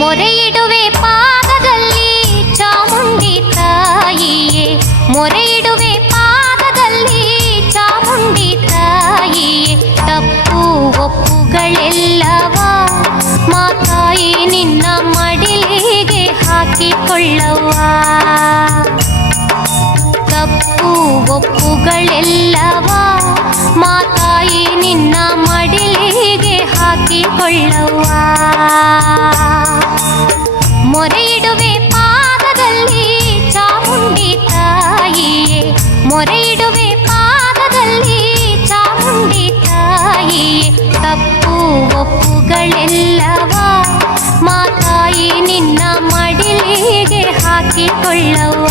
ಮೊರೆಯಿಡುವೆ ಪಾದದಲ್ಲಿ ಚಾಮುಂಡಿ ತಾಯಿಯೇ, ಮೊರೆಯಿಡುವೆ ಪಾದದಲ್ಲಿ ಚಾಮುಂಡಿ ತಾಯಿಯೇ. ತಪ್ಪು ಒಪ್ಪುಗಳೆಲ್ಲವ ಮಾತಾಯಿ ನಿನ್ನ ಮಡಿಲಿಗೆ ಹಾಕಿಕೊಳ್ಳವ್ವ. ತಪ್ಪು ಒಪ್ಪುಗಳೆಲ್ಲವ ಮಾತಾಯಿ ನಿನ್ನ ಮಡಿಲಿಗೆ ಹಾಕಿಕೊಳ್ಳವ್ವ. ಮೊರೆಯಿಡುವೆ ಪಾದದಲ್ಲಿ ಚಾಮುಂಡಿ ತಾಯಿಯೇ, ಮೊರೆಯಿಡುವೆ ಪಾದದಲ್ಲಿ ಚಾಮುಂಡಿ ತಾಯಿಯೇ. ತಪ್ಪು ಒಪ್ಪುಗಳೆಲ್ಲವ ಮಾತಾಯಿ ನಿನ್ನ ಮಡಿಲಿಗೆ ಹಾಕಿಕೊಳ್ಳವ್ವ.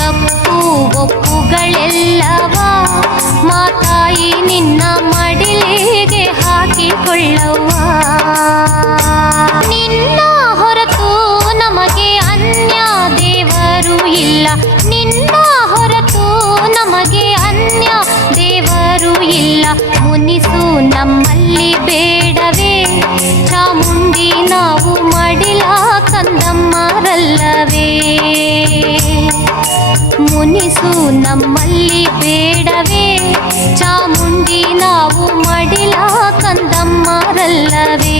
ತಪ್ಪು ಒಪ್ಪುಗಳೆಲ್ಲವ ಮಾತಾಯಿ ನಿನ್ನ ಮಡಿಲಿಗೆ ಹಾಕಿಕೊಳ್ಳವ್ವ. ನಿನ್ನ ಹೊರತು ನಮಗೆ ಅನ್ಯ ದೇವರು ಇಲ್ಲ, ನಿನ್ನ ಹೊರತು ನಮಗೆ ಅನ್ಯ ದೇವರು ಇಲ್ಲ. ಮುನಿಸು ನಮ್ಮಲ್ಲಿ ಬೇಡವೇ ಚಾಮುಂಡಿ, ನಾವು ಮಡಿಲ ಕಂದಮ್ಮರಲ್ಲವೇ. ಮುನಿಸು ನಮ್ಮಲ್ಲಿ ಬೇಡವೇ ಚಾಮುಂಡಿ, ನಾವು ಮಡಿಲ ಕಂದಮ್ಮರಲ್ಲವೇ.